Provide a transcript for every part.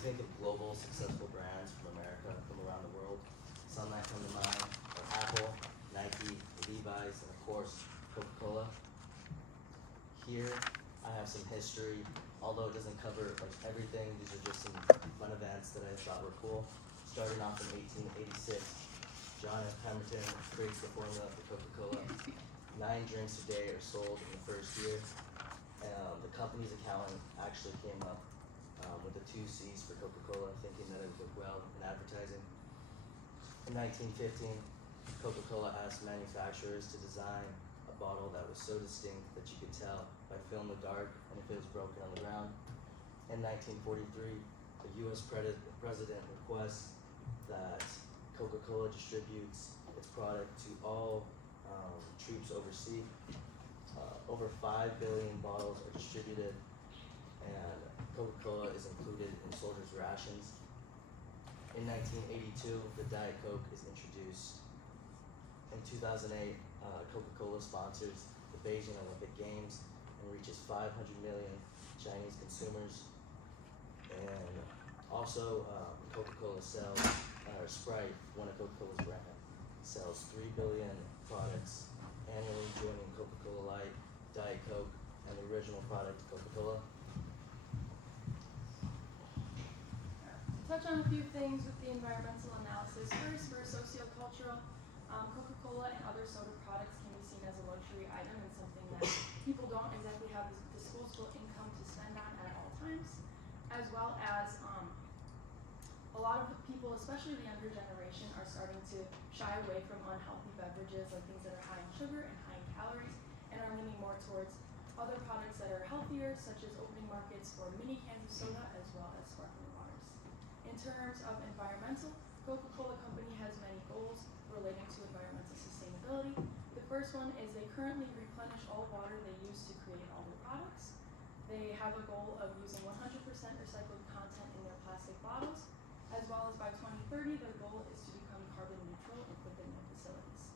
think of global successful brands from America, from around the world, some that come to mind are Apple, Nike, Levi's, and of course, Coca-Cola. Here, I have some history, although it doesn't cover like everything. These are just some fun events that I thought were cool. Starting off in 1886, John F. Pemberton creates the formula for Coca-Cola. 9 drinks a day are sold in the first year. The company's accountant actually came up with the 2 C's for Coca-Cola, thinking that it would work well in advertising. In 1915, Coca-Cola asked manufacturers to design a bottle that was so distinct that you could tell by feel in the dark and if it was broken on the ground. In 1943, the U.S. president requests that Coca-Cola distributes its product to all troops overseas. Over 5 billion bottles are distributed, and Coca-Cola is included in soldiers' rations. In 1982, the Diet Coke is introduced. In 2008, Coca-Cola sponsors the Beijing Olympic Games and reaches 500 million Chinese consumers. And also, Coca-Cola sells, Sprite, one of Coca-Cola's brand, sells 3 billion products annually, joining Coca-Cola Light, Diet Coke, and the original product, Coca-Cola. Touch on a few things with the environmental analysis. First, for sociocultural, Coca-Cola and other soda products can be seen as a luxury item and something that people don't exactly have disposable income to spend on at all times, as well as a lot of people, especially the younger generation, are starting to shy away from unhealthy beverages, like things that are high in sugar and high in calories, and are leaning more towards other products that are healthier, such as opening markets for mini cans of soda as well as sparkling waters. In terms of environmental, Coca-Cola Company has many goals relating to environmental sustainability. The first one is they currently replenish all water they use to create all their products. They have a goal of using 100% recycled content in their plastic bottles, as well as by 2030, their goal is to become carbon neutral within their facilities.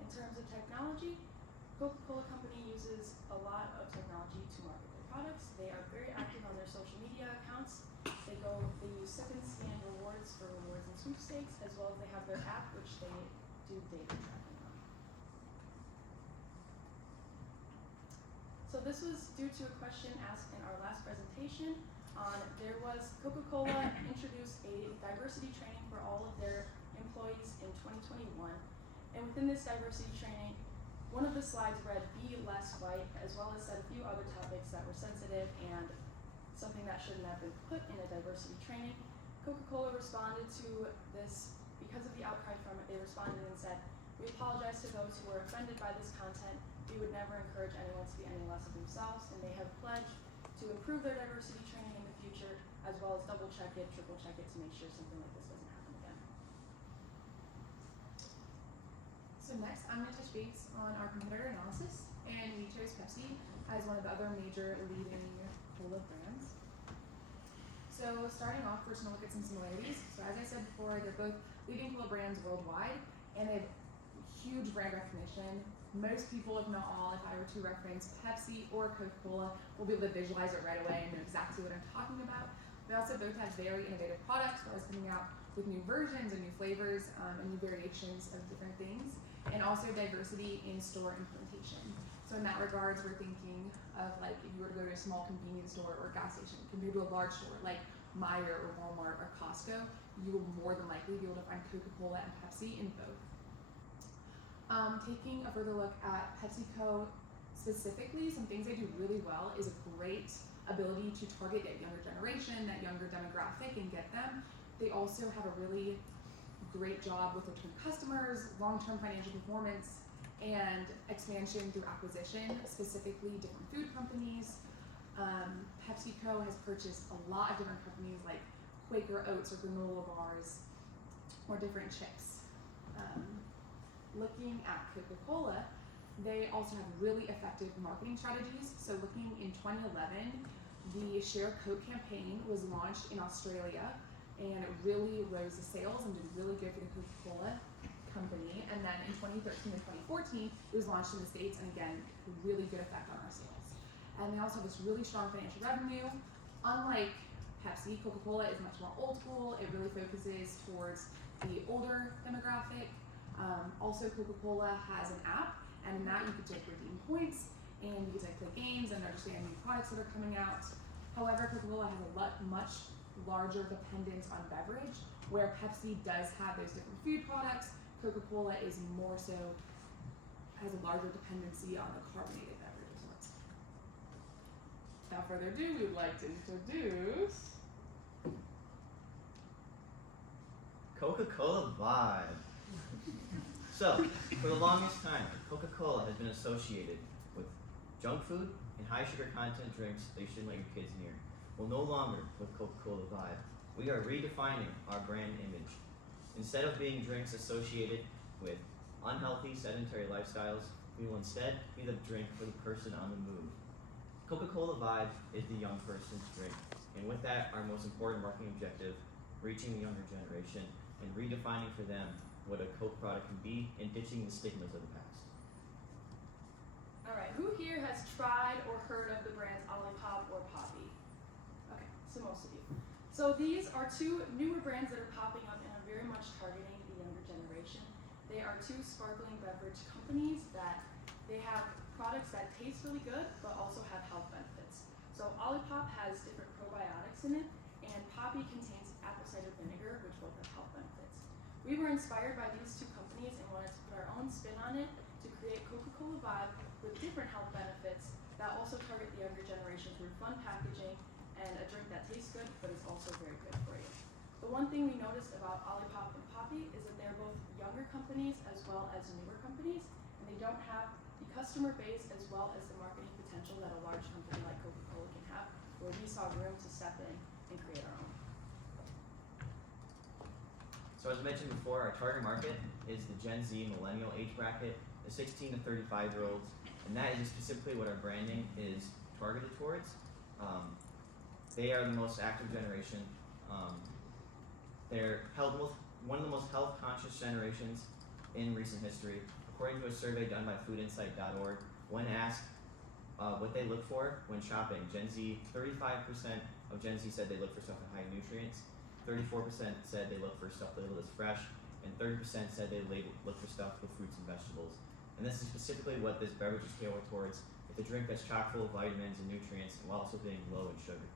In terms of technology, Coca-Cola Company uses a lot of technology to market their products. They are very active on their social media accounts. They use sip and scan rewards for rewards and sweepstakes, as well as they have their app, which they do data tracking on. So this was due to a question asked in our last presentation. Coca-Cola introduced a diversity training for all of their employees in 2021. And within this diversity training, one of the slides read, "Be less white," as well as said a few other topics that were sensitive and something that shouldn't have been put in a diversity training. Coca-Cola responded to this, because of the outcry from it, they responded and said, "We apologize to those who were offended by this content. We would never encourage anyone to be any less of themselves," and they have pledged to improve their diversity training in the future, as well as double check it, triple check it to make sure something like this doesn't happen again. So next, I'm going to touch base on our competitor analysis, and we chose Pepsi as one of the other major leading cola brands. So starting off, we're just going to look at some similarities. So as I said before, they're both leading cola brands worldwide, and they have huge brand recognition. Most people, if not all, if I were to reference Pepsi or Coca-Cola, will be able to visualize it right away and know exactly what I'm talking about. They also both have very innovative products, always coming out with new versions and new flavors and new variations of different things, and also diversity in store implementation. So in that regards, we're thinking of like if you were to go to a small convenience store or gas station compared to a large store like Meijer or Walmart or Costco, you will more than likely be able to find Coca-Cola and Pepsi in both. Taking a further look at PepsiCo specifically, some things they do really well is a great ability to target that younger generation, that younger demographic, and get them. They also have a really great job with return customers, long-term financial performance, and expansion through acquisition, specifically different food companies. PepsiCo has purchased a lot of different companies like Quaker Oats or granola bars or different chips. Looking at Coca-Cola, they also have really effective marketing strategies. So looking in 2011, the Share Coke campaign was launched in Australia, and it really rose the sales and did really good for the Coca-Cola company. And then in 2013 and 2014, it was launched in the States, and again, really good effect on our sales. And they also have this really strong financial revenue. Unlike Pepsi. Coca-Cola is much more old school. It really focuses towards the older demographic. Also, Coca-Cola has an app, and in that you could redeem points, and you could play games and understand new products that are coming out. However, Coca-Cola has a much larger dependence on beverage, where Pepsi does have those different food products. Coca-Cola is more so, has a larger dependency on the carbonated beverages. Without further ado, we would like to introduce Coca-Cola Vibe. So, for the longest time, Coca-Cola has been associated with junk food and high sugar content drinks that you shouldn't let your kids near. Well, no longer with Coca-Cola Vibe. We are redefining our brand image. Instead of being drinks associated with unhealthy, sedentary lifestyles, we will instead be the drink for the person on the move. Coca-Cola Vibe is the young person's drink. And with that, our most important marketing objective, reaching the younger generation and redefining for them what a Coke product can be and ditching the stigmas of the past. Alright, who here has tried or heard of the brands Olipop or Poppy? Okay, so most of you. So these are two newer brands that are popping up and are very much targeting the younger generation. They are two sparkling beverage companies that they have products that taste really good but also have health benefits. So Olipop has different probiotics in it, and Poppy contains apple cider vinegar, which both have health benefits. We were inspired by these two companies and wanted to put our own spin on it to create Coca-Cola Vibe with different health benefits that also target the younger generation through fun packaging and a drink that tastes good but is also very good for you. The one thing we noticed about Olipop and Poppy is that they're both younger companies as well as newer companies, and they don't have the customer base as well as the marketing potential that a large company like Coca-Cola can have, where we saw room to step in and create our own. So as mentioned before, our target market is the Gen Z millennial age bracket, the 16 to 35 year olds, and that is specifically what our branding is targeted towards. They are the most active generation. They're one of the most health conscious generations in recent history. According to a survey done by foodinsight.org, when asked what they look for when shopping, 35% of Gen Z said they look for stuff with high nutrients, 34% said they look for stuff labeled as fresh, and 30% said they look for stuff with fruits and vegetables. And this is specifically what this beverage is tailored towards. It's a drink that's chock full of vitamins and nutrients while also being low in sugar.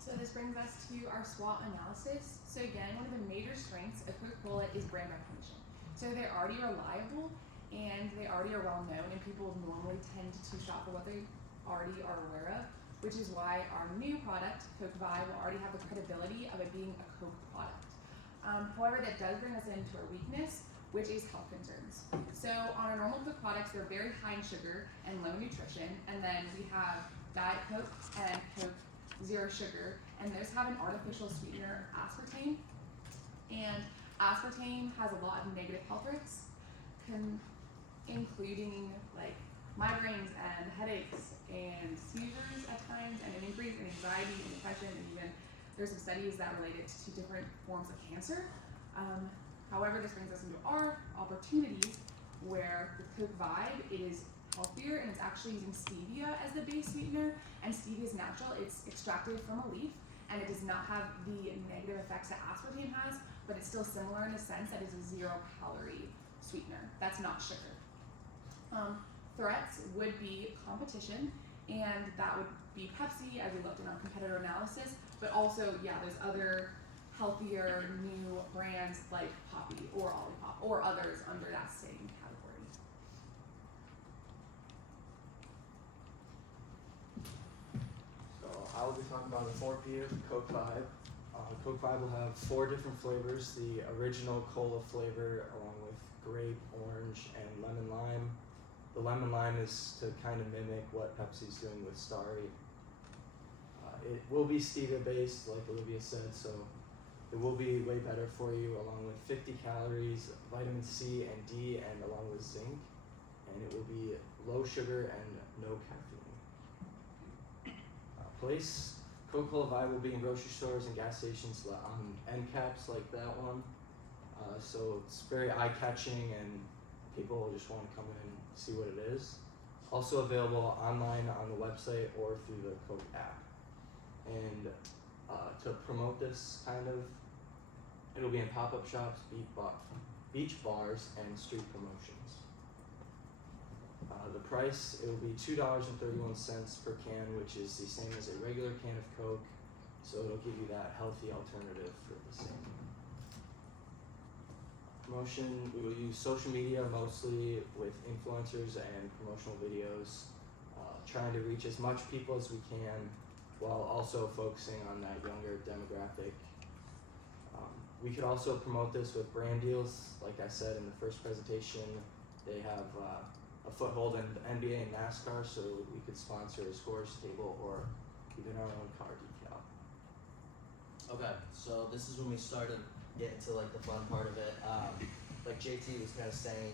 So this brings us to our SWOT analysis. So again, one of the major strengths of Coca-Cola is brand recognition. So they're already reliable and they already are well known, and people normally tend to shop for what they already are aware of, which is why our new product, Coke Vibe, will already have the credibility of it being a Coke product. However, that does bring us into our weakness, which is health concerns. So on our normal Coke products, they're very high in sugar and low in nutrition, and then we have Diet Coke and Coke Zero Sugar, and those have an artificial sweetener, aspartame, and aspartame has a lot of negative health risks, including like migraines and headaches and seizures at times, and an increase in anxiety and depression, and even there's some studies that relate it to different forms of cancer. However, this brings us into our opportunities where with Coke Vibe, it is healthier and it's actually using stevia as the base sweetener, and stevia is natural, it's extracted from a leaf, and it does not have the negative effects that aspartame has, but it's still similar in the sense that it's a 0-calorie sweetener. That's not sugar. Threats would be competition, and that would be Pepsi, as we looked in our competitor analysis, but also, yeah, there's other healthier new brands like Poppy or Olipop or others under that same category. So I will be talking about the 4P of Coke Vibe. Coke Vibe will have 4 different flavors: the original cola flavor, along with grape, orange, and lemon lime. The lemon lime is to kind of mimic what Pepsi's doing with Starry. It will be stevia based, like Olivia said, so it will be way better for you, along with 50 calories, vitamin C and D, and along with zinc. And it will be low sugar and no caffeine. Place: Coca-Cola Vibe will be in grocery stores and gas stations on end caps like that one. So it's very eye-catching, and people will just want to come in and see what it is. Also available online on the website or through the Coke app. And to promote this it'll be in pop-up shops, beach bars, and street promotions. The price, it will be $2.31 per can, which is the same as a regular can of Coke, so it'll give you that healthy alternative for the same. Promotion, we will use social media mostly with influencers and promotional videos, trying to reach as much people as we can while also focusing on that younger demographic. We could also promote this with brand deals. Like I said in the first presentation, they have a foothold in the NBA and NASCAR, so we could sponsor a scores table or even our own car decal. Okay, so this is when we started getting to like the fun part of it. Like JT was kind of saying,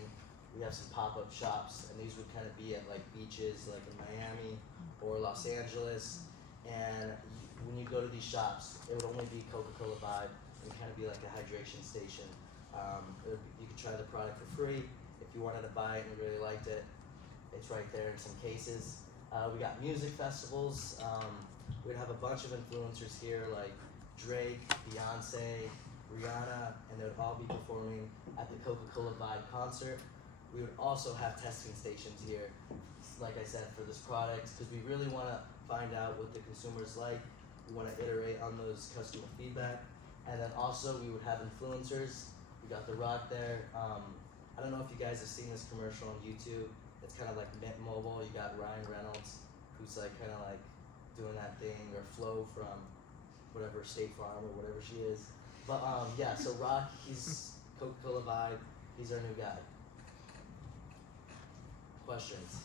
we have some pop-up shops, and these would kind of be at like beaches, like in Miami or Los Angeles. And when you go to these shops, it would only be Coca-Cola Vibe. It would kind of be like a hydration station. You could try the product for free. If you wanted to buy it and you really liked it, it's right there in some cases. We got music festivals. We'd have a bunch of influencers here like Drake, Beyonce, Rihanna, and they would all be performing at the Coca-Cola Vibe concert. We would also have testing stations here, like I said, for this product, because we really want to find out what the consumers like. We want to iterate on those customer feedback. And then also we would have influencers. We got The Rock there. I don't know if you guys have seen this commercial on YouTube. It's kind of like Mint Mobile. You got Ryan Reynolds, who's like kind of like doing that thing, or Flo from whatever, State Farm or whatever she is. But yeah, so Rock, he's Coca-Cola Vibe. He's our new guy. Questions?